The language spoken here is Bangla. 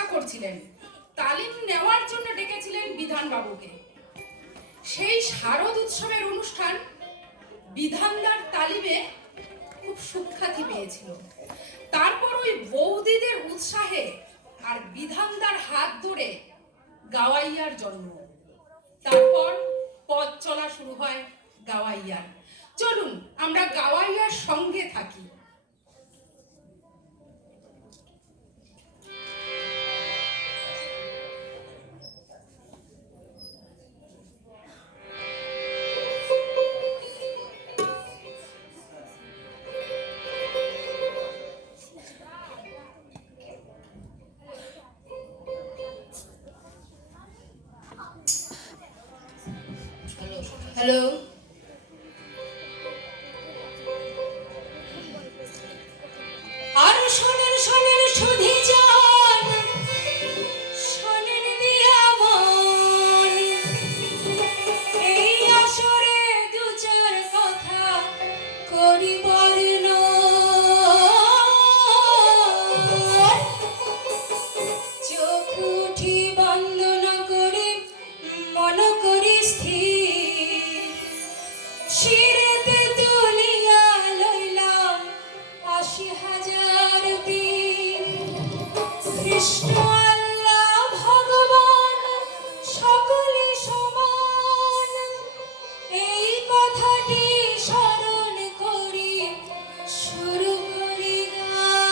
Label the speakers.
Speaker 1: চর্চা করছিলেন। তালিম নেওয়ার জন্য ডেকেছিলেন বিধানবাবুকে। সেই শারদ উৎসবের অনুষ্ঠান বিধানদার তালিমে খুব সুখ্যাতি পেয়েছিল। তারপর ওই বৌদিদের উৎসাহে আর বিধানদার হাত ধরে গাওয়াইয়ার জন্ম। তারপর পথ চলা শুরু হয় গাওয়াইয়ার। চলুন, আমরা গাওয়াইয়ার সঙ্গে হ্যালো
Speaker 2: আর শোনেন শোনেন সুধি শিরেতে তুলিয়া লইলাম আশি হাজার দিন। কৃষ্ণ ভগবান, সকলে সমান। এই কথাটি স্মরণ করি, শুরু করি গান